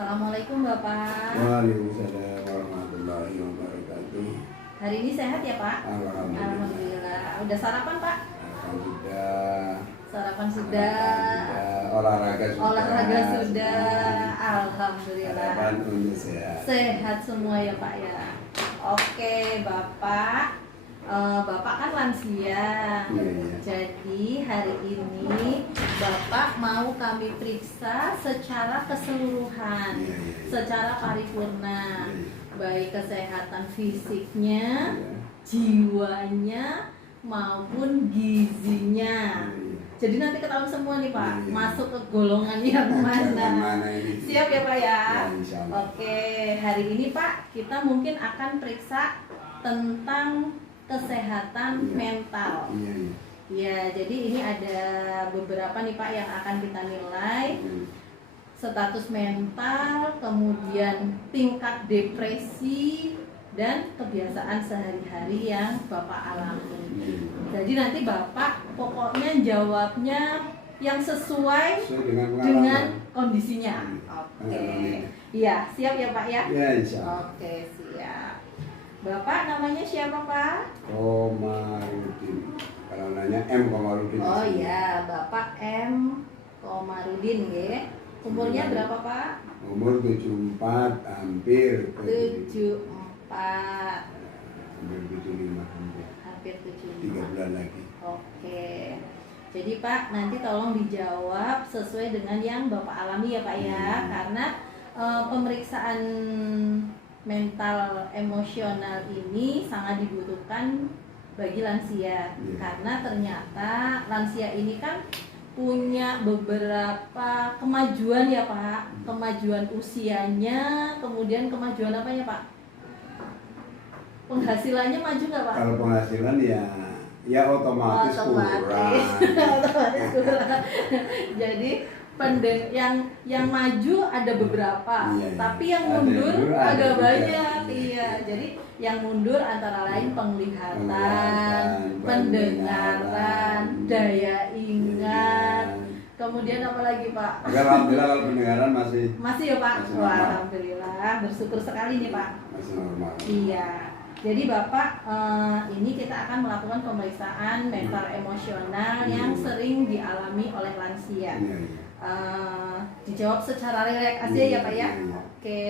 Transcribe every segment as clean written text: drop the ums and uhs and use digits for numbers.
Assalamualaikum Bapak. Waalaikumsalam warahmatullahi wabarakatuh. Hari ini sehat ya Pak? Alhamdulillah. Alhamdulillah. Udah sarapan Pak? Sudah. Sarapan sudah. Olahraga sudah. Olahraga sudah. Alhamdulillah. Harapan untuk sehat. Sehat semua ya Pak ya. Oke Bapak. Bapak kan lansia. Iya. Jadi hari ini Bapak mau kami periksa secara keseluruhan, Iya. secara paripurna, baik kesehatan fisiknya, Iya. jiwanya maupun gizinya. Jadi nanti ketahuan semua nih Pak, Iya. masuk ke golongan yang mana. ini? Siap ya Pak ya? Ya, insya Allah. Oke, hari ini Pak kita mungkin akan periksa tentang kesehatan Iya. mental. Iya. Ya, jadi ini ada beberapa nih Pak yang akan kita nilai. Status mental, kemudian tingkat depresi, dan kebiasaan sehari-hari yang Bapak alami. Jadi nanti Bapak pokoknya jawabnya yang sesuai dengan dengan kondisinya. Oke. Pengalaman. Iya, siap ya Pak ya? Ya, insya Allah. Oke, siap. Bapak namanya siapa Pak? Komarudin. Kalau nanya M Komarudin. Oh iya, Bapak M. Komarudin ya. Umurnya berapa Pak? Umur 74, hampir 74. hampir 75, Hampir 3 75. bulan lagi. Oke. Jadi Pak, nanti tolong dijawab sesuai dengan yang Bapak alami ya Pak ya. Karena pemeriksaan mental emosional ini sangat dibutuhkan bagi lansia. Iya. Karena ternyata lansia ini kan punya beberapa kemajuan ya Pak. Kemajuan usianya, kemudian kemajuan apa ya Pak? Penghasilannya maju nggak Pak? Kalau penghasilan ya otomatis kurang. Otomatis kurang. Jadi yang maju ada beberapa, Iya. tapi yang Ada mundur mundur, ada agak juga. banyak. Iya. Iya, jadi yang mundur antara lain penglihatan, Penglihatan, pendengaran, daya ingat. Iya. Kemudian apa lagi Pak? Alhamdulillah kalau pendengaran masih Masih ya Pak? Masih Wah, normal. alhamdulillah, bersyukur sekali nih Pak. masih normal. Iya. Jadi Bapak, ini kita akan melakukan pemeriksaan mental emosional yang sering dialami oleh lansia. Iya. Dijawab secara rileks aja ya Pak ya. Iya. Oke.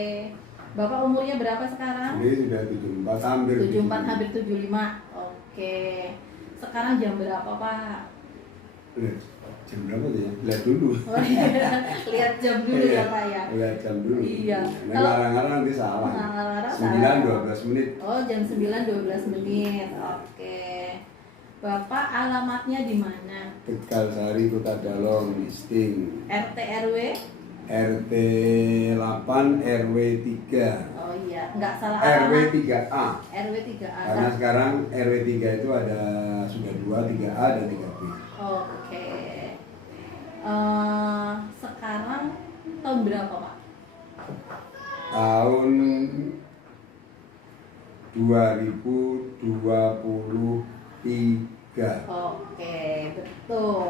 Bapak umurnya berapa sekarang? Ini sudah 74, hampir 74 hampir 75. Oke. Sekarang jam berapa Pak? Jam berapa tuh ya? Lihat dulu. Oh, iya. Lihat jam dulu ya Pak ya. Lihat jam dulu. Iya. Nah, Kalau- larang-larang nanti salah. Larang-larang 9:12 menit. Oh, jam 9 12 menit. Oke. Bapak alamatnya di mana? Tegal Sari, Kota Dalong, Isting. RT RW? RT 8 RW 3. Oh iya, nggak salah RW alamat. 3A. RW 3A. Karena sekarang RW 3 itu ada sudah 2, 3A dan 3B. Oke. Sekarang tahun berapa Pak? Tahun 2023. Oke, betul.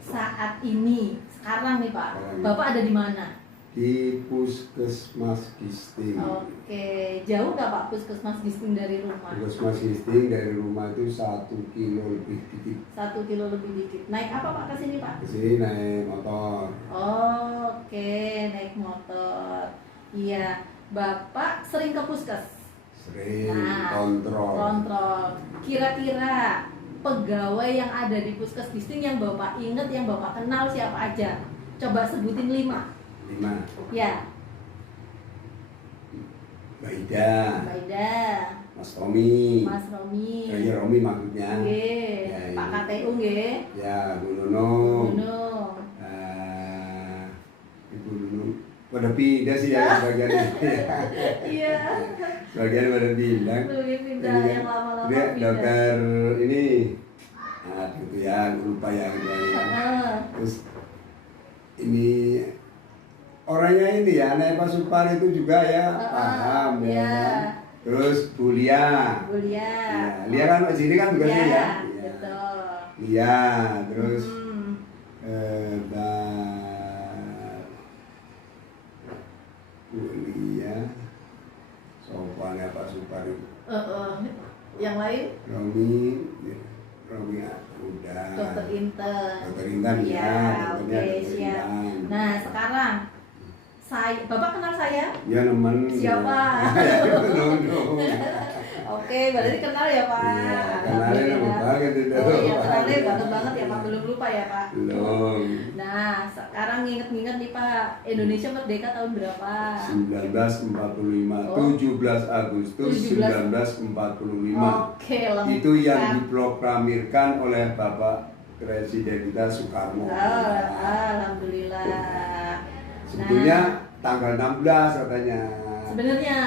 Saat ini, sekarang nih Pak, Sekarang. Bapak ada di mana? Di Puskesmas Gisting. Oke, jauh nggak Pak Puskesmas Gisting dari rumah? Puskesmas Gisting dari rumah itu 1 kilo lebih dikit. 1 kilo lebih dikit. Naik apa Pak ke sini Pak? Ke sini naik motor. Oke, naik motor. Iya, Bapak sering ke puskes? Sering Nah, kontrol. Kontrol. Kira-kira pegawai yang ada di puskes Gisting yang Bapak inget, yang Bapak kenal siapa aja? Coba sebutin 5. 5. Ya, Mbak Ida, Mbak Ida, Mas Romi. Mas Romi, Ya, Romi maksudnya. nggih, Ya, Pak iya. KTU nggih, Ya, Bu Nunung. Gunung. Ibu Nunung. Pada pindah sih ya sebagiannya. Iya, Sebagian pada pindah. lebih pindah Ini yang lama-lama Dia pindah. dokter ini. Nah, gitu ya, lupa ya. Gitu ya. Terus ini orangnya ini ya, Anak Pak Supar itu juga ya, paham ya. Iya. Terus Bu Lia. Bu Lia. Ya, Lia kan di sini kan tugasnya Iya, ya. betul. Lia, terus Hmm. Mbak Intan ya. Oke, siap. Nah, sekarang Bapak kenal saya? Ya teman. Siapa? Oke, berarti kenal ya Pak. Iya, kenalnya nama banget itu. Oh iya, kenalnya banget ya Pak, belum lupa ya Pak. Belum. Nah, sekarang nginget-nginget nih Pak, Indonesia merdeka tahun berapa? 1945, 17 Agustus 1945. Oke, lengkap. Itu yang diproklamirkan oleh Bapak Presiden kita Soekarno. Alhamdulillah. Sebetulnya tanggal 16 katanya.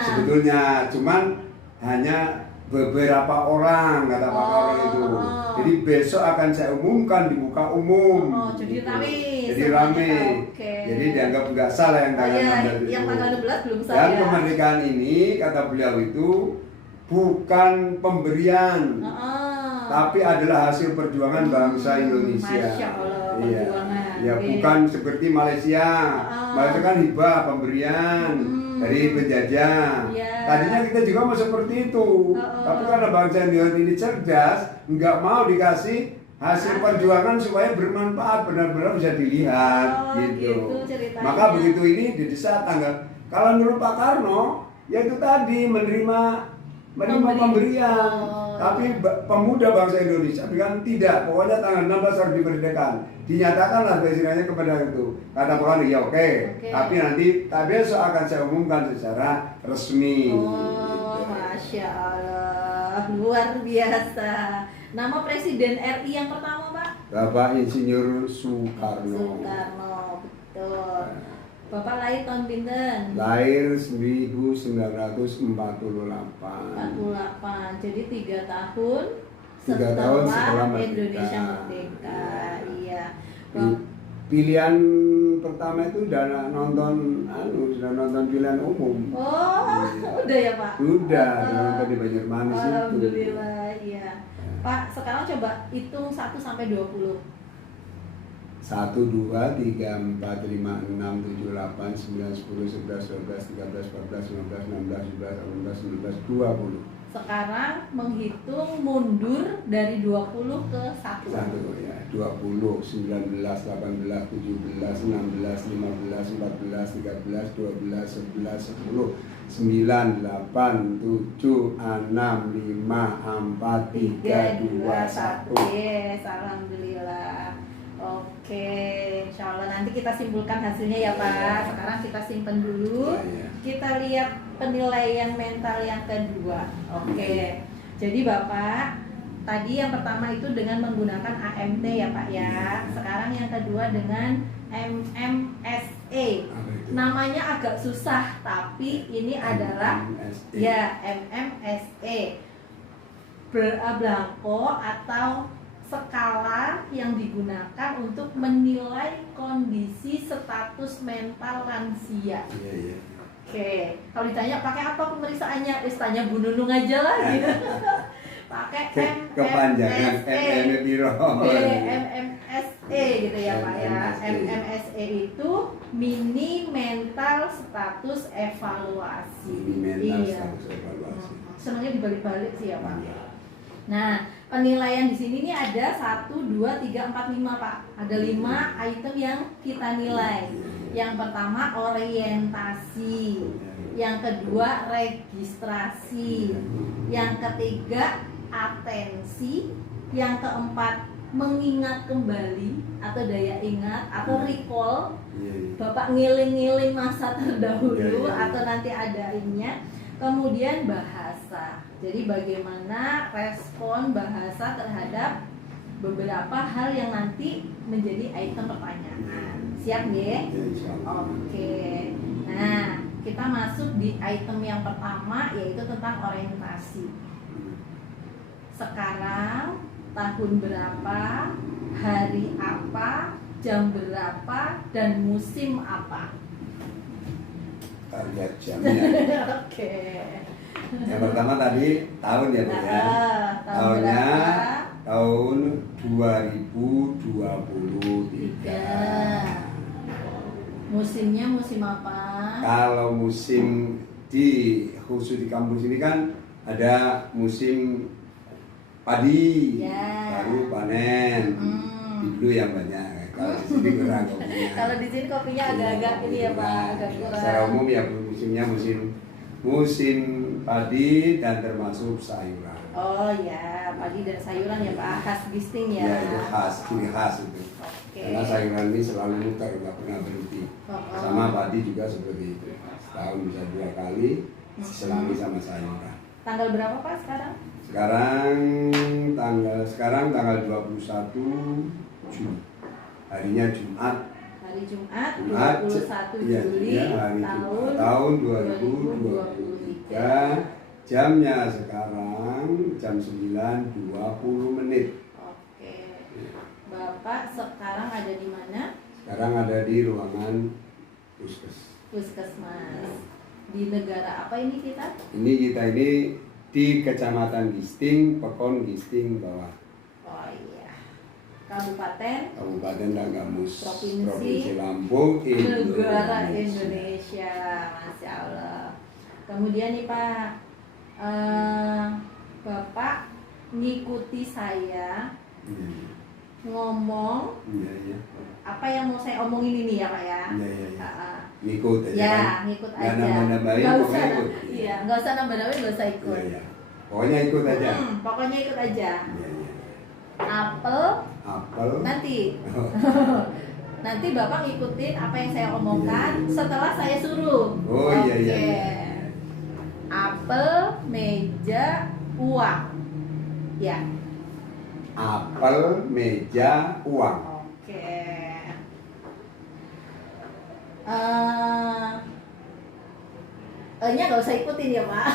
Sebetulnya cuman hanya beberapa orang kata Pak Karno itu. Jadi besok akan saya umumkan di muka umum. Jadi gitu. rame. Jadi rame. Okay. Jadi dianggap nggak salah yang tanggal 16 itu. Yang tanggal 16 belum salah. Dan kemerdekaan ini kata beliau itu bukan pemberian. Tapi adalah hasil perjuangan bangsa Indonesia. Masya Allah, iya. Ya okay. Bukan seperti Malaysia. Malaysia kan hibah pemberian dari penjajah. Yeah. Tadinya kita juga mau seperti itu. Tapi karena bangsa Indonesia ini cerdas, nggak mau dikasih hasil perjuangan supaya bermanfaat, benar-benar bisa dilihat gitu. Maka begitu ini didesak tanggal. Kalau menurut Pak Karno, ya itu tadi menerima pemberian. Tapi pemuda bangsa Indonesia bilang tidak, pokoknya tanggal 16 harus dimerdekakan. Dinyatakanlah presidennya kepada itu. Kata Pak Karno, ya oke. Tapi nanti besok akan saya umumkan secara resmi. Gitu. Masya Allah, luar biasa. Nama Presiden RI yang pertama Pak? Bapak Insinyur Soekarno. Betul. Bapak lahir tahun pinten? Lahir 1948. 48. Jadi 3 tahun 3 tahun setelah Indonesia merdeka. Iya. Pilihan pertama itu udah nonton pilihan umum. Oh, udah ya Pak? Udah, nonton di Banjarmasin itu. Alhamdulillah, iya. Pak, sekarang coba hitung 1 sampai 20. 1, 2, 3, 4, 5, 6, 7, 8, 9, 10, 11, 12, 13, 14, 15, 16, 17, 18, 19, 20. Sekarang menghitung mundur dari 20 ke 1. 1 ya, 20, 19, 18, 17, 16, 15, 14, 13, 12, 11, 10, 9, 8, 7, 6, 5, 4, 3, 2, 1, Yes, alhamdulillah. Oke, insya Allah nanti kita simpulkan hasilnya ya Pak. Sekarang kita simpen dulu. Kita lihat penilaian mental yang kedua. Oke, jadi Bapak tadi yang pertama itu dengan menggunakan AMT ya Pak ya. Sekarang yang kedua dengan MMSE. Namanya agak susah, tapi ini adalah ya MMSE. Blanko atau skala yang digunakan untuk menilai kondisi status mental lansia. Oke, kalau ditanya pakai apa pemeriksaannya, tanya Bu Nunung aja lah gitu. Pakai MMSE gitu ya Pak ya. MMSE itu mini mental status evaluasi. Iya. Senangnya dibalik-balik sih ya Pak. Nah, penilaian di sini nih ada 1, 2, 3, 4, 5 Pak. Ada 5 item yang kita nilai. Yang pertama orientasi, yang kedua registrasi, yang ketiga atensi, yang keempat mengingat kembali atau daya ingat atau recall. Bapak ngiling-ngiling masa terdahulu atau nanti ada ininya. Kemudian bahasa. Jadi bagaimana respon bahasa terhadap beberapa hal yang nanti menjadi item pertanyaan. Siap ya? Oke. Nah, kita masuk di item yang pertama yaitu tentang orientasi. Sekarang tahun berapa, hari apa, jam berapa, dan musim apa? Kita lihat jamnya. Oke. Yang pertama tadi tahun ya Bu ya. Tahunnya tahun 2023. Musimnya musim apa? Kalau musim khusus di kampus ini kan ada musim padi, baru panen, itu yang banyak Kalau di sini kurang kopinya. Kalau di sini kopinya agak-agak ini ya Pak, agak Secara kurang. umum ya musimnya musim padi dan termasuk sayuran. Oh ya, padi dan sayuran ya Pak, khas Gisting ya. Ya itu khas, ciri khas itu. Oke. Karena sayuran ini selalu muter, nggak pernah berhenti. Sama padi juga seperti itu. Setahun bisa 2 kali, selami sama sayuran. Tanggal berapa Pak sekarang? Sekarang tanggal 21 Juli. Harinya Jumat. Hari Jumat, Jumat 21 iya, Juli iya, hari Jumat, tahun 2023. 2023. Jamnya sekarang jam 9.20 menit. Oke. Bapak sekarang ada di mana? Sekarang ada di ruangan Puskesmas. Di negara apa ini kita? Kita ini di Kecamatan Gisting, Pekon Gisting Bawah. Oh iya. Kabupaten Tanggamus, Provinsi Lampung, negara Indonesia. Masya Allah. Kemudian nih Pak, Bapak ngikuti saya ngomong Iya. apa yang mau saya omongin ini ya Pak ya. Iya. Ngikut aja Ya, kan? ngikut Nggak aja. nambah-nambahin, Nggak pokoknya usah, ikut. iya, nggak usah nambah-nambahin, nggak usah ikut. Iya. Pokoknya ikut aja. Pokoknya ikut aja. Iya. Apel Apel. nanti. Nanti Bapak ngikutin apa yang saya omongkan setelah saya suruh. Oh iya. Oke. Apel, meja, uang. Ya. Apel, meja, uang. Oke. Nya nggak usah ikutin ya Pak.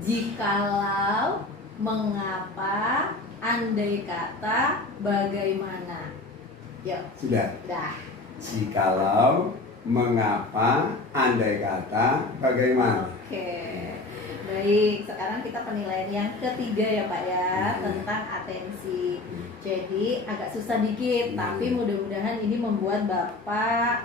Jikalau, mengapa, andai kata, bagaimana. Yuk. Sudah. Dah. Jikalau, mengapa, andai kata, bagaimana. Oke. Baik, sekarang kita penilaian yang ketiga ya Pak ya, tentang atensi. Jadi agak susah dikit, tapi mudah-mudahan ini membuat Bapak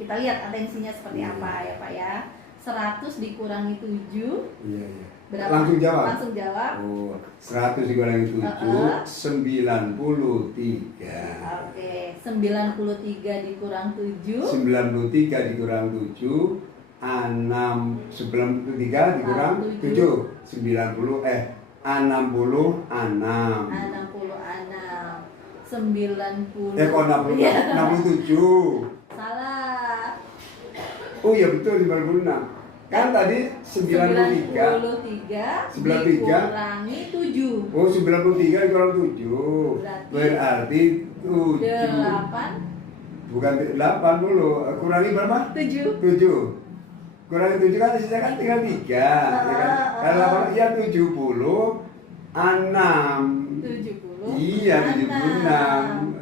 kita lihat atensinya seperti apa ya Pak ya. 100 dikurangi 7 Iya. berapa? Langsung jawab. Langsung jawab. Oh, 100 dikurangi 7, 93. Oke, 93 dikurang 7. 93 dikurang 7, 93 dikurang 7, 66. 66. 90. Kok 60? Iya. 67. Salah. Oh iya betul 96. Kan tadi 93. 93 dikurangi 7. Oh 93 dikurang 7. Berarti 7. 8. Bukan 80. Kurangi berapa? 7. 7. Kurangi 7 kan sisa kan tinggal 3. Ya kan? Kalau ya 76. 70. Iya 76.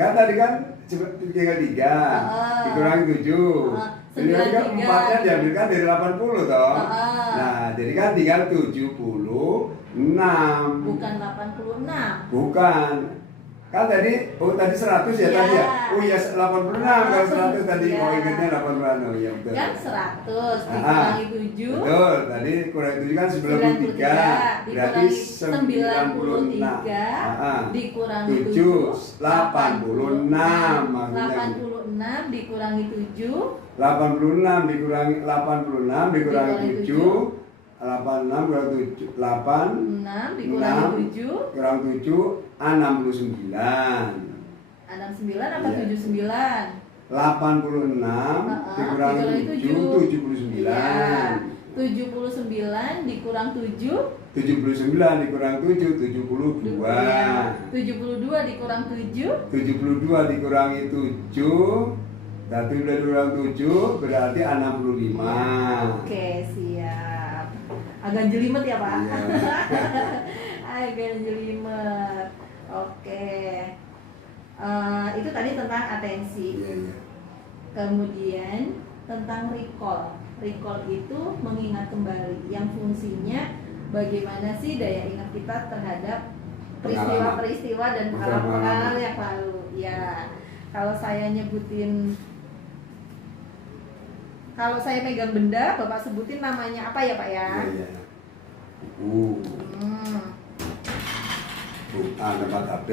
Kan tadi kan tinggal 3 dikurangi 7. Jadi kan 4-nya diambilkan dari 80 toh. Nah, jadi kan tinggal 76. Bukan 86. Bukan. Kan tadi, tadi 100 ya tadi ya? Oh iya 86 kalau 100 tadi, ingatnya 86. Oh iya betul. Kan 100 dikurangi 7. Betul, tadi kurangi 7 kan 93. Berarti 96. Dikurangi 7, 86 maksudnya. 86 dikurangi 7. 86 dikurangi 7, 86 kurang 7, 8 6 dikurangi 7. kurang 7, 69. 69 apa Iya. 79? 86 dikurangi 7, 79. 79 dikurang 7. 79 dikurang 7, 72. 72 dikurang 7. 72 dikurangi 7, berarti udah dikurang 7, berarti 65. Oke, siap. Agak jelimet ya, Pak? Iya. Agak jelimet. Oke. Itu tadi tentang atensi. Iya. Kemudian tentang recall. Recall itu mengingat kembali, yang fungsinya bagaimana sih daya ingat kita terhadap peristiwa-peristiwa dan pengalaman yang lalu. Ya, kalau saya nyebutin, kalau saya megang benda, Bapak sebutin namanya apa ya Pak ya? Iya. bukan tempat HP.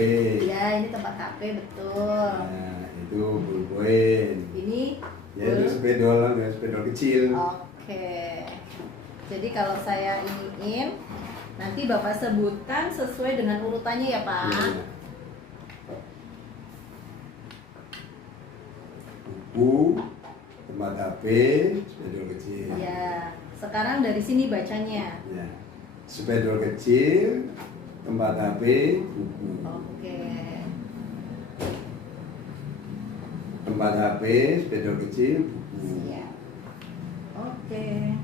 Ya, ini tempat HP betul. Nah, itu ballpoint. Ini Ya itu spidol, ya, spidol kecil. Oke. Jadi kalau saya iniin, nanti Bapak sebutkan sesuai dengan urutannya ya Pak. Ya. Buku, tempat HP, spidol kecil. Ya. Sekarang dari sini bacanya. Ya. Spidol kecil, tempat HP, buku. Oke. Tempat HP, spidol kecil, buku. Siap. Oke.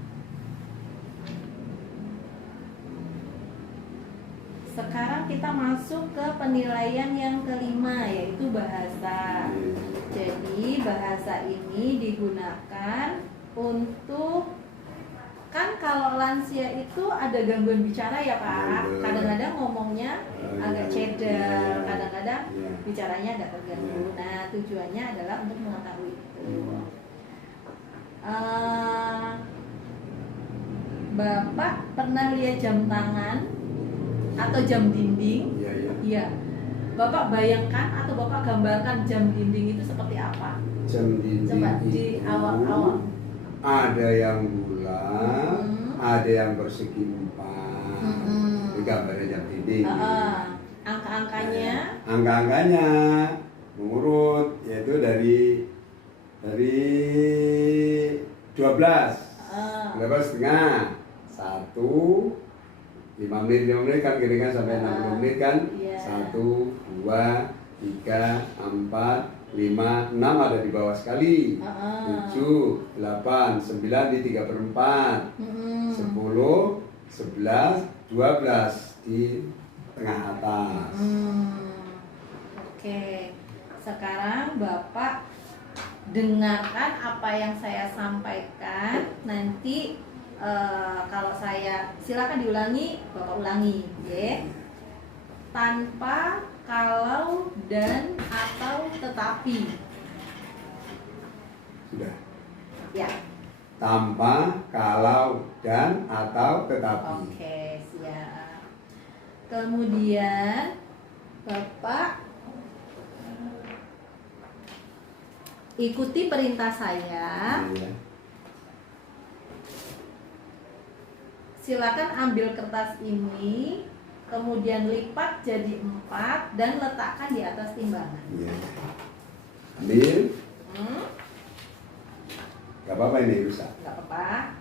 Sekarang kita masuk ke penilaian yang kelima, yaitu bahasa. Jadi bahasa ini digunakan untuk, kan kalau lansia itu ada gangguan bicara ya Pak. Kadang-kadang ngomongnya agak cedel, kadang-kadang bicaranya agak terganggu. Nah, tujuannya adalah untuk mengetahui itu. Bapak pernah lihat jam tangan atau jam dinding? Iya, iya. Iya. Bapak bayangkan atau Bapak gambarkan jam dinding itu seperti apa? Jam dinding Coba di itu awal-awal. ada yang bulat, ada yang persegi empat. Ini gambarnya jam dinding. Angka-angkanya? Angka-angkanya mengurut, yaitu dari 12 setengah 1 5 menit kan kira-kira sampai 60 menit kan. Iya. 1 2 3 4 5 6 ada di bawah sekali. 7 8 9 di 3/4. 10 11 12 di tengah atas. Oke. Sekarang Bapak dengarkan apa yang saya sampaikan. Nanti kalau saya silakan diulangi, Bapak ulangi, ya. Tanpa, kalau, dan, atau, tetapi. Sudah. Ya. Tanpa, kalau, dan, atau, tetapi. Oke, siap. Kemudian Bapak ikuti perintah saya. Iya. Silakan ambil kertas ini, kemudian lipat jadi 4 dan letakkan di atas timbangan. Iya. Ambil. Gak apa-apa ini rusak. Gak apa-apa.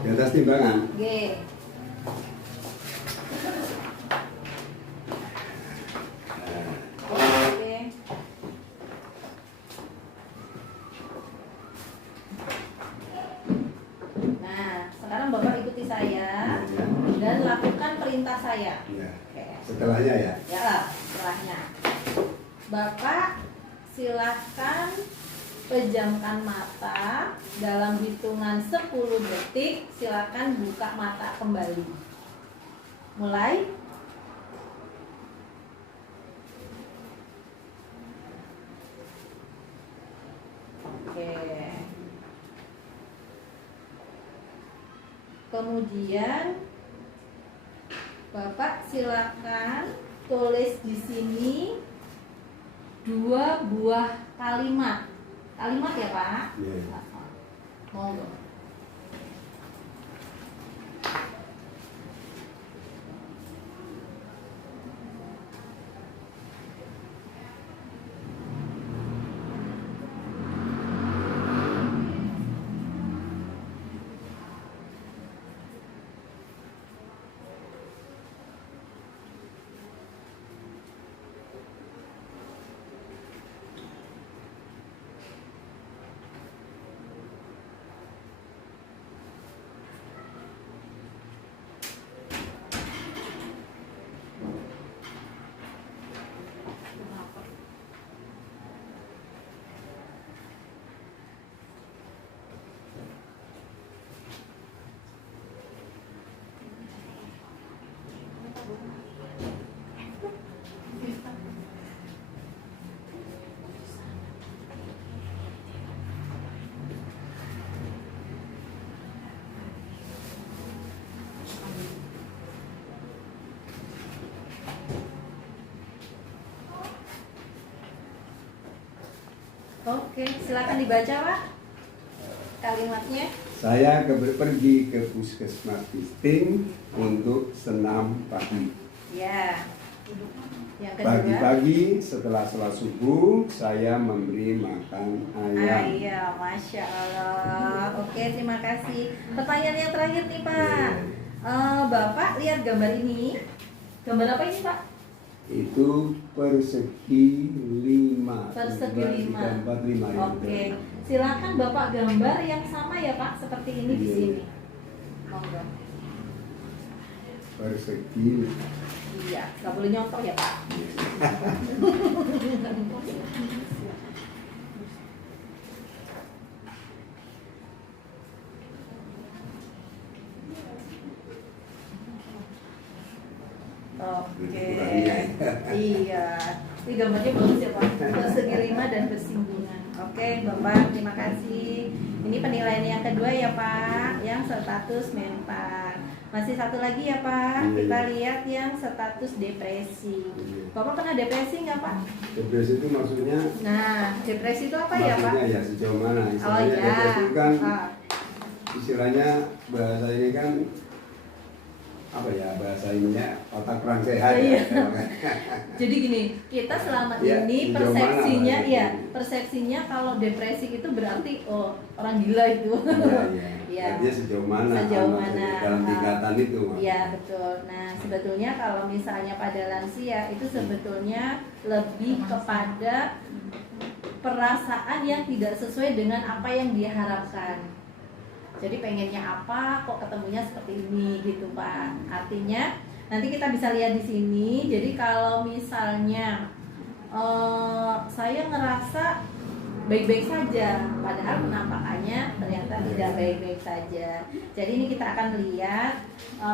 Di atas timbangan. G. Oke. Nah, sekarang Bapak ikuti saya dan lakukan perintah saya. Ya. Oke. Setelahnya ya. Ya, setelahnya. Bapak silahkan pejamkan mata dalam hitungan 10 detik. Silahkan buka mata kembali. Mulai. Oke. Kemudian Bapak silakan tulis di sini 2 buah kalimat. Kalimat ya Pak? Iya. Monggo. Oke, silakan dibaca Pak kalimatnya. Saya pergi ke puskesmas Pisting untuk senam pagi. Ya. Yang kedua. Pagi-pagi setelah sholat subuh saya memberi makan ayam. Ayam, masya Allah. Oke, terima kasih. Pertanyaan yang terakhir nih Pak. Bapak lihat gambar ini. Gambar apa ini Pak? Itu persegi 5. Persegi 5. 4, 5. Oke. Silakan Bapak gambar yang sama ya Pak, seperti ini di sini. Monggo. Persegi. Iya, nggak boleh nyontoh ya Pak. Oke. Iya. Ini gambarnya bagus ya Pak. Persegi 5 dan bersinggungan. Oke, Bapak, terima kasih. Ini penilaian yang kedua ya Pak, yang status mental. Masih satu lagi ya Pak, kita lihat yang status depresi. Bapak pernah depresi nggak Pak? Depresi itu maksudnya? Nah, depresi itu apa ya Pak? Maksudnya ya sejauh mana? Oh Istilahnya ya. depresi itu kan, istilahnya bahasa ini kan apa ya, bahasa ininya otak kurang sehat ya. Jadi gini, kita selama ya, ini sejauh persepsinya mana, ya, persepsinya kalau depresi itu berarti oh orang gila itu. Iya. Artinya sejauh mana? Sejauh mana? Dalam tingkatan itu. Iya betul. Nah sebetulnya kalau misalnya pada lansia itu sebetulnya lebih kepada perasaan yang tidak sesuai dengan apa yang dia harapkan. Jadi pengennya apa, kok ketemunya seperti ini gitu Pak. Artinya nanti kita bisa lihat di sini. Jadi kalau misalnya saya ngerasa baik-baik saja, padahal penampakannya ternyata tidak baik-baik saja. Jadi ini kita akan lihat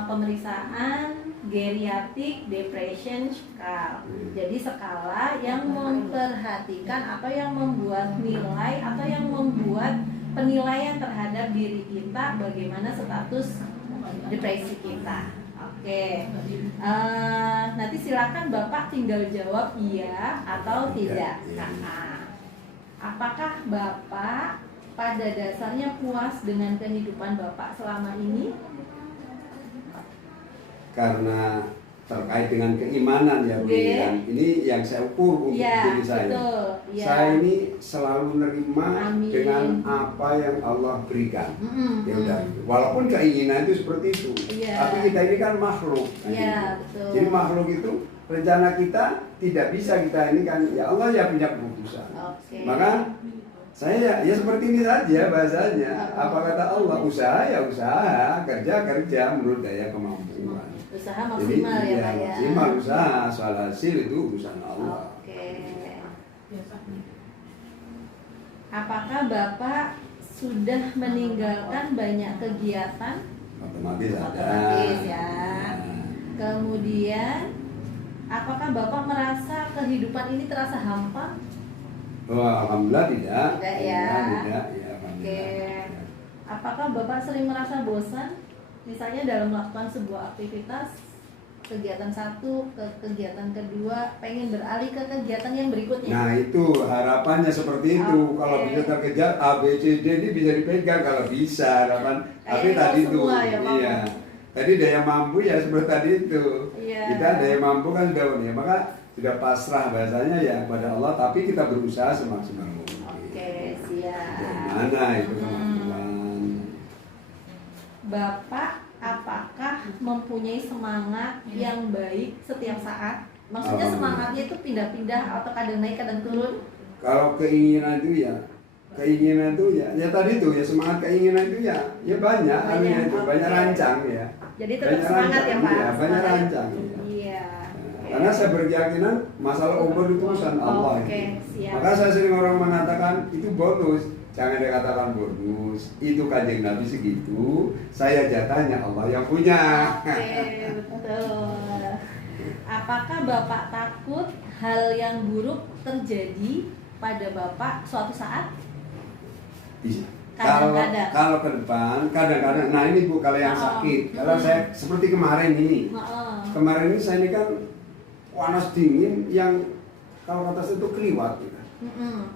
pemeriksaan geriatric depression scale. Jadi skala yang memperhatikan atau yang membuat nilai atau yang membuat penilaian terhadap diri kita, bagaimana status depresi kita. Oke, nanti silakan Bapak tinggal jawab iya atau tidak. Apakah Bapak pada dasarnya puas dengan kehidupan Bapak selama ini? Karena terkait dengan keimanan ya Bu. Ini yang saya ukur untuk diri saya. Betul, ya. Saya ini selalu menerima dengan apa yang Allah berikan. Ya udah. Walaupun keinginan itu seperti itu, tapi kita ini kan makhluk. Betul. Jadi makhluk itu rencana kita tidak bisa kita ini kan, ya Allah ya punya keputusan. Maka saya ya seperti ini saja bahasanya. Apa kata Allah, usaha ya usaha, kerja kerja menurut daya kemampuan. Usaha maksimal. Jadi, ya Pak ya. Maksimal usaha, soal hasil itu urusan Allah. Apakah Bapak sudah meninggalkan banyak kegiatan? Otomatis ada. Otomatis ya. Kemudian, apakah Bapak merasa kehidupan ini terasa hampa? Oh, alhamdulillah tidak. Tidak ya. Tidak ya. Oke. Apakah Bapak sering merasa bosan? Misalnya dalam melakukan sebuah aktivitas, kegiatan satu ke kegiatan kedua, pengen beralih ke kegiatan yang berikutnya. Nah itu harapannya seperti itu. Kalau bisa terkejar A, B, C, D ini bisa dipegang kalau bisa harapan. Tapi tadi itu, ya, iya. Tadi daya mampu ya seperti tadi itu. Kita daya mampu kan sudah ya, maka sudah pasrah bahasanya ya pada Allah. Tapi kita berusaha semaksimal mungkin. Oke, siap. Mana itu kemampuan? Bapak apakah mempunyai semangat yang baik setiap saat? Maksudnya semangatnya itu pindah-pindah atau kadang naik kadang turun? Kalau keinginan itu ya tadi itu ya semangat keinginan itu ya banyak itu banyak rancang ya. Jadi tetap semangat ya Pak. Ya, banyak rancang. Iya. Karena saya berkeyakinan masalah umur itu urusan Allah. Maka saya sering orang mengatakan itu bonus. Jangan dikatakan bonus, itu Kanjeng Nabi segitu, saya jatahnya Allah yang punya. Oke, betul. Apakah Bapak takut hal yang buruk terjadi pada Bapak suatu saat? Bisa. Kadang-kadang. Kalau ke depan, kadang-kadang, nah ini Bu, kalau yang sakit, kalau saya seperti kemarin ini, saya ini kan panas dingin yang kalau kata saya itu keliwat.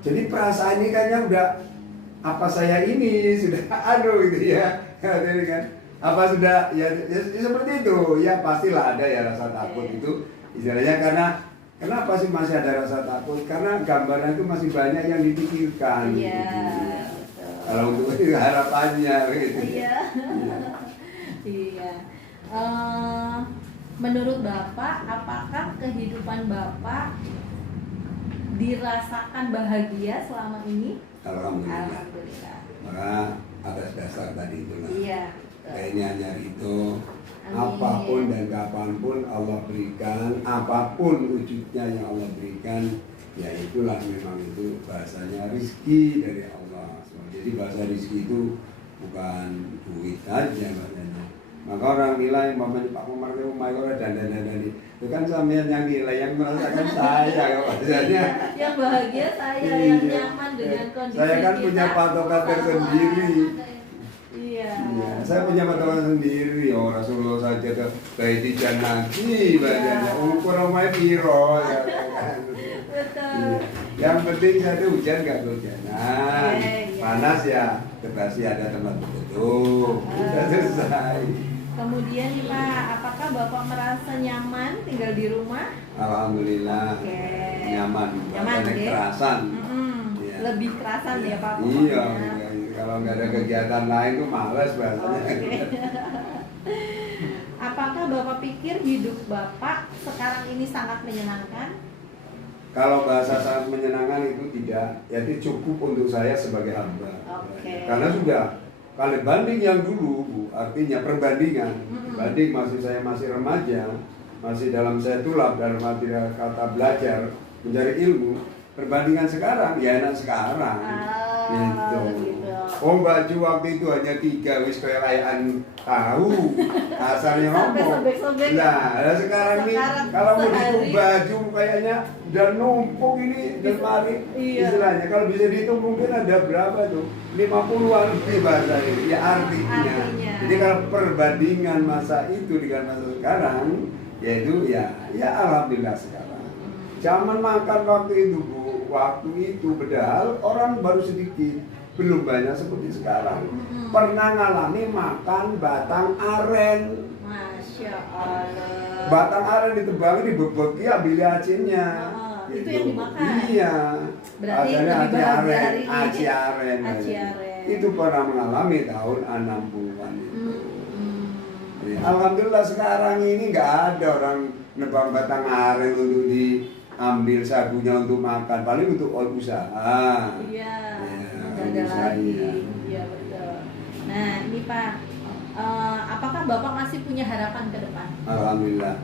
Jadi perasaan ini kayaknya udah apa saya ini sudah aduh gitu ya. Jadi kan apa sudah ya seperti itu ya, pastilah ada ya rasa takut itu istilahnya. Karena kenapa sih masih ada rasa takut? Karena gambaran itu masih banyak yang dipikirkan. Iya. Gitu. Kalau untuk itu harapannya gitu. Iya. Iya. Menurut Bapak, apakah kehidupan Bapak dirasakan bahagia selama ini? Alhamdulillah. Alhamdulillah. Maka atas dasar tadi itulah. Iya. Kayaknya nyari itu. Amin. Apapun dan kapanpun Allah berikan, apapun wujudnya yang Allah berikan, ya itulah memang itu bahasanya rizki dari Allah. Jadi bahasa rizki itu bukan duit aja bahasanya. Maka orang nilai mamanya Pak Komar itu mayor dan itu kan sampean yang nilai, yang merasakan saya bahasanya. Yang bahagia saya, yang nyaman dengan kondisi saya kan kita. punya patokan tersendiri. Iya. Ya, saya punya patokan sendiri. Oh, Rasulullah saja ke tijan lagi bahasanya. Ukur omai piro ya kan. Betul. Yang penting saya hujan nggak kehujanan, Iya. panas ya terasi ada tempat berteduh, sudah selesai. Kemudian nih Pak, apakah Bapak merasa nyaman tinggal di rumah? Alhamdulillah. Oke. Nyaman, Nyaman, bukan ya? kerasan. Iya. Lebih kerasan ya Pak? Iya, Pokoknya. kalau nggak ada kegiatan lain tuh males bahasanya. Oke. Apakah Bapak pikir hidup Bapak sekarang ini sangat menyenangkan? Kalau bahasa sangat menyenangkan itu tidak, ya itu cukup untuk saya sebagai hamba. Oke. Karena sudah kalau banding yang dulu, Bu, artinya perbandingan. Banding saya masih remaja, masih dalam saya tulap dalam arti kata belajar, mencari ilmu. Perbandingan sekarang, ya enak sekarang. Gitu. Oh baju waktu itu hanya 3 wis kayak layaan tahu asalnya ngomong. Nah sekarang nih kalau mau dihitung baju kayaknya udah numpuk ini dan mari istilahnya kalau bisa dihitung mungkin ada berapa tuh 50-an lebih bahasa ini ya artinya. Jadi kalau perbandingan masa itu dengan masa sekarang yaitu ya alhamdulillah sekarang. Zaman makan waktu itu Bu, waktu itu padahal orang baru sedikit, belum banyak seperti sekarang. Pernah ngalami makan batang aren. Masya Allah. Batang aren ditebangi, dibebeki, ambil acinnya. Itu yang dimakan. Iya. Berarti Adanya lebih bahagia hari ini. aci aren. Aci aren. Itu pernah mengalami tahun 60-an itu. Jadi, alhamdulillah sekarang ini nggak ada orang nebang batang aren untuk diambil sagunya untuk makan, paling untuk usaha. Iya. Ya, Ada lagi. ya. Iya betul. Nah ini Pak, apakah Bapak masih punya harapan ke depan? Alhamdulillah.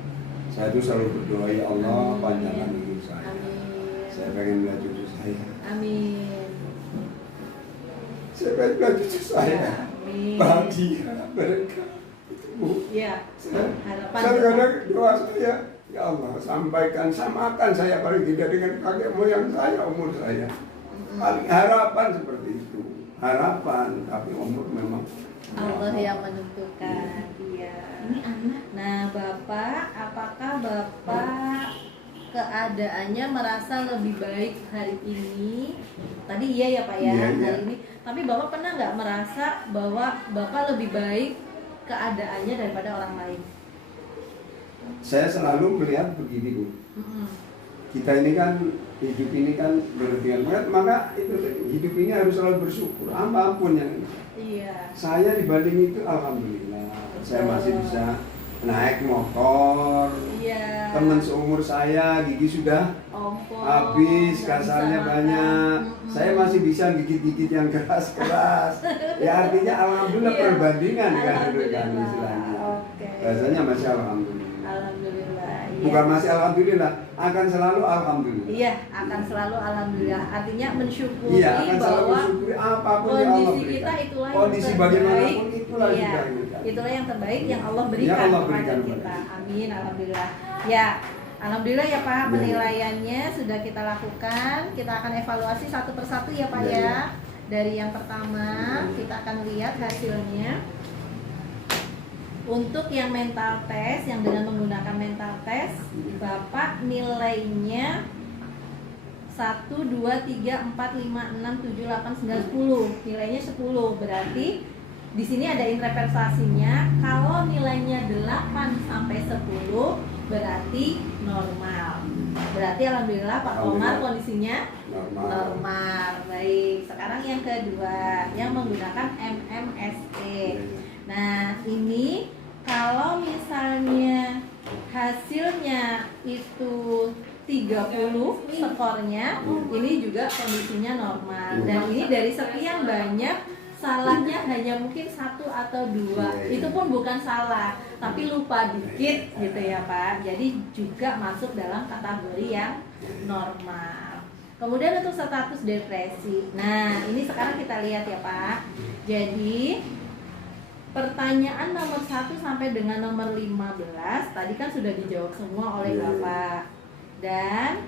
Saya itu selalu berdoa ya Allah panjangkan hidup saya. Amin. Saya pengen melihat cucu saya. Amin. Saya pengen melihat cucu saya. Amin. Bahagia mereka. Itu Bu. Iya. Saya Harapan. kadang doa saya, ya Allah sampaikan samakan saya paling tidak dengan kakek moyang saya, umur saya. Paling harapan seperti itu. Harapan, tapi umur memang Allah yang menentukan. Iya. Ini anak. Nah, Bapak, apakah Bapak keadaannya merasa lebih baik hari ini? Tadi iya ya Pak ya, Iya. hari ini. Tapi Bapak pernah nggak merasa bahwa Bapak lebih baik keadaannya daripada orang lain? Saya selalu melihat begini Bu. Kita ini kan hidup ini kan berlebihan banget, maka itu hidup ini harus selalu bersyukur apapun yang Iya. saya dibanding itu alhamdulillah saya masih bisa naik motor. Iya. Teman seumur saya gigi sudah Ompong, habis, nggak kasarnya bisa banyak. makan. Saya masih bisa gigit-gigit yang keras-keras. Ya artinya alhamdulillah Iya. perbandingan kan itu kan Alhamdulillah. istilahnya. Oke. Rasanya masih alhamdulillah. Alhamdulillah. Iya. Bukan masih alhamdulillah, akan selalu alhamdulillah. Iya, akan selalu alhamdulillah. Artinya mensyukuri Iya, akan selalu bahwa bersyukuri apapun yang Allah kondisi berikan. kita itulah Kondisi yang bagaimanapun terbaik. itulah Iya, yang kita. itulah yang terbaik yang Allah berikan, Yang Allah kepada berikan kita. kepada Amin, alhamdulillah. Ya, alhamdulillah ya Pak, Ya. penilaiannya sudah kita lakukan. Kita akan evaluasi satu persatu ya Pak Ya, ya. ya. Dari yang pertama, Ya. kita akan lihat hasilnya. Untuk yang mental test, yang dengan menggunakan mental test, Bapak nilainya 1, 2, 3, 4, 5, 6, 7, 8, 9, 10. Nilainya 10. Berarti di sini ada interpretasinya. Kalau nilainya 8 sampai 10 berarti normal. Berarti alhamdulillah Pak Komar kondisinya normal. Baik, sekarang yang kedua yang menggunakan MMSE. Nah, ini kalau misalnya hasilnya itu 30 skornya, ini juga kondisinya normal. Dan ini dari sekian banyak, salahnya hanya mungkin 1 atau 2. Itu pun bukan salah, tapi lupa dikit gitu ya Pak. Jadi juga masuk dalam kategori yang normal. Kemudian untuk status depresi. Nah, ini sekarang kita lihat ya Pak. Jadi pertanyaan nomor 1 sampai dengan nomor 15 tadi kan sudah dijawab semua oleh Bapak. Dan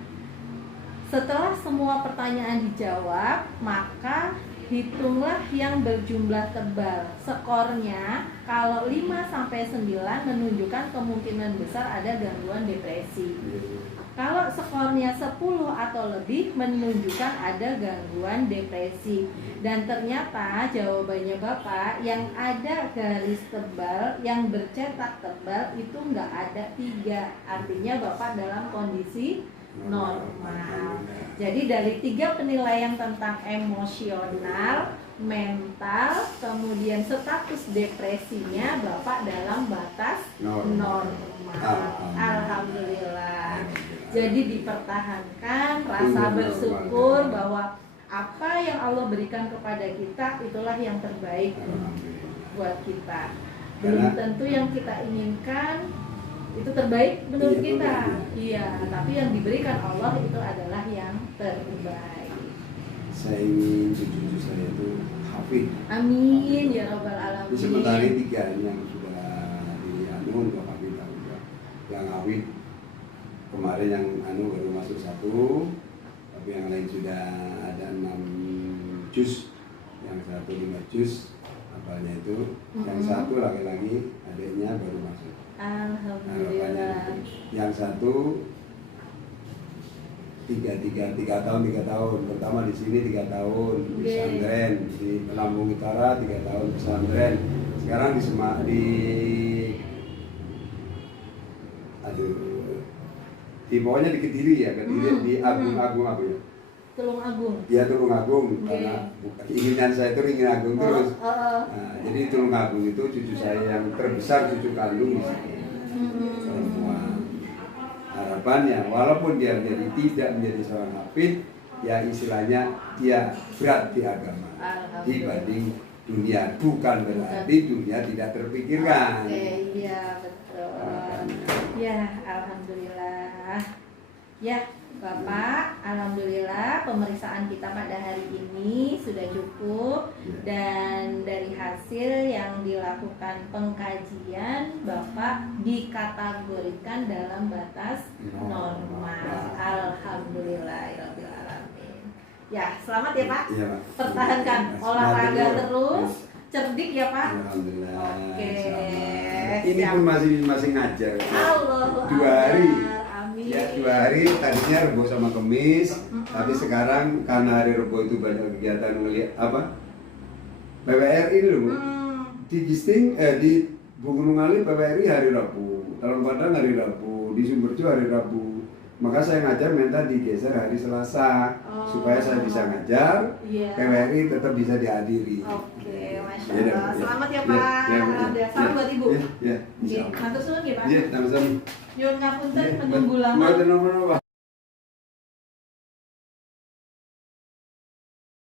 setelah semua pertanyaan dijawab, maka hitunglah yang berjumlah tebal. Skornya kalau 5 sampai 9 menunjukkan kemungkinan besar ada gangguan depresi. Kalau skornya 10 atau lebih menunjukkan ada gangguan depresi. Dan ternyata jawabannya Bapak yang ada garis tebal, yang bercetak tebal itu nggak ada 3. Artinya Bapak dalam kondisi normal. Jadi dari 3 penilaian tentang emosional, mental, kemudian status depresinya Bapak dalam batas normal. Alhamdulillah. Jadi dipertahankan rasa bersyukur bahwa apa yang Allah berikan kepada kita itulah yang terbaik buat kita. Belum tentu yang kita inginkan itu terbaik menurut kita. Iya, tapi yang diberikan Allah itu adalah yang terbaik. Saya ingin cucu saya itu hafid. Amin ya rabbal alamin. Sementara 3 yang sudah dianu Bapak kita juga. Yang hafid kemarin yang baru masuk 1, tapi yang lain sudah ada 6 juz, yang 1 5 juz apalnya itu. Yang 1 laki-laki adiknya baru masuk. Alhamdulillah. Yang 1 3 tahun. Pertama di sini 3 tahun di pesantren di Lampung Utara, 3 tahun pesantren. Sekarang di pokoknya di Kediri ya, di Agung apa ya? Tulung Agung. Iya, Tulung Agung. Karena keinginan saya itu ingin Agung terus. Nah, jadi Tulung Agung itu cucu saya yang terbesar, cucu kandung di sini. Perempuan. Harapannya walaupun dia tidak menjadi seorang hafid, ya istilahnya dia berat di agama dibanding dunia. Bukan berarti dunia tidak terpikirkan. Iya betul. Ya alhamdulillah. Ya Bapak, alhamdulillah pemeriksaan kita pada hari ini sudah cukup. Dan dari hasil yang dilakukan pengkajian, Bapak dikategorikan dalam batas normal. Alhamdulillahirabbil alamin. Ya, selamat ya Pak. Ya, Pak. Pertahankan olahraga terus, cerdik ya Pak. Alhamdulillah. Oke. Ini pun masih ngajar. Allahu 2 hari. Amin. Ya 2 hari, tadinya Rebo sama Kemis, tapi sekarang karena hari Rebo itu banyak kegiatan ngelihat apa? PWRI ini loh, di Gisting, di Gunung Ali PWRI hari Rabu, Talon Padang hari Rabu, di Sumberjo hari Rabu. Maka saya ngajar minta digeser hari Selasa supaya saya bisa ngajar, PWRI tetap bisa dihadiri. Oke, Masya Allah. Selamat ya Pak. Salam buat Ibu. Iya, Matur suwun ya Pak. Iya, sama-sama. Nyuwun ngapunten menunggu lama. Mboten napa-napa.